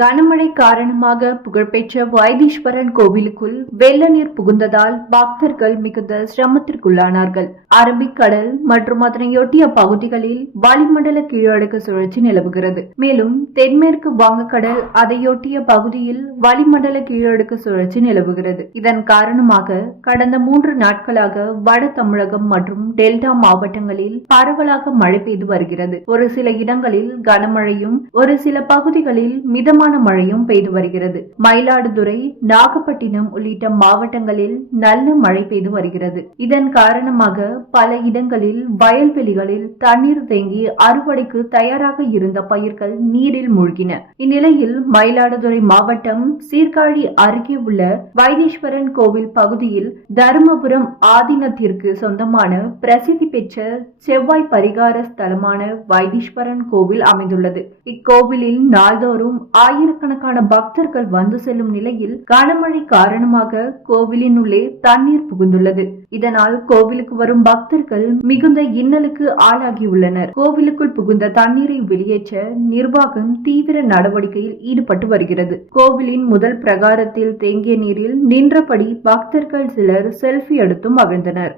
கனமழை காரணமாக புகழ்பெற்ற வைத்தீஸ்வரன் கோவிலுக்குள் வெள்ள நீர் புகுந்ததால் பக்தர்கள் மிகுந்த சிரமத்திற்குள்ளானார்கள். அரபிக்கடல் மற்றும் அதனையொட்டிய பகுதிகளில் வளிமண்டல கீழடுக்கு சுழற்சி நிலவுகிறது. மேலும் தென்மேற்கு வங்கக்கடல் அதையொட்டிய பகுதியில் வளிமண்டல கீழடுக்கு சுழற்சி நிலவுகிறது. இதன் காரணமாக கடந்த 3 நாட்களாக வட தமிழகம் மற்றும் டெல்டா மாவட்டங்களில் பரவலாக மழை பெய்து வருகிறது. ஒரு சில இடங்களில் கனமழையும் ஒரு சில பகுதிகளில் மிதமான மழையும் பெய்து வருகிறது. மயிலாடுதுறை, நாகப்பட்டினம் உள்ளிட்ட மாவட்டங்களில் நல்ல மழை பெய்து வருகிறது. இதன் காரணமாக பல இடங்களில் வயல்வெளிகளில் தண்ணீர் தேங்கி அறுவடைக்கு தயாராக இருந்த பயிர்கள் நீரில் மூழ்கின. இந்நிலையில் மயிலாடுதுறை மாவட்டம் சீர்காழி அருகே உள்ள வைத்தீஸ்வரன் கோவில் பகுதியில் தருமபுரம் ஆதீனத்திற்கு சொந்தமான பிரசித்தி பெற்ற செவ்வாய் பரிகார ஸ்தலமான வைத்தீஸ்வரன் கோவில் அமைந்துள்ளது. இக்கோவிலில் நாள்தோறும் ஆயிரக்கணக்கான பக்தர்கள் வந்து செல்லும் நிலையில் கனமழை காரணமாக கோவிலின் உள்ளே தண்ணீர் புகுந்துள்ளது. இதனால் கோவிலுக்கு வரும் பக்தர்கள் மிகுந்த இன்னலுக்கு ஆளாகியுள்ளனர். கோவிலுக்குள் புகுந்த தண்ணீரை வெளியேற்ற நிர்வாகம் தீவிர நடவடிக்கையில் ஈடுபட்டு வருகிறது. கோவிலின் முதல் பிரகாரத்தில் தேங்கிய நீரில் நின்றபடி பக்தர்கள் சிலர் செல்ஃபி எடுத்தும் மகிழ்ந்தனர்.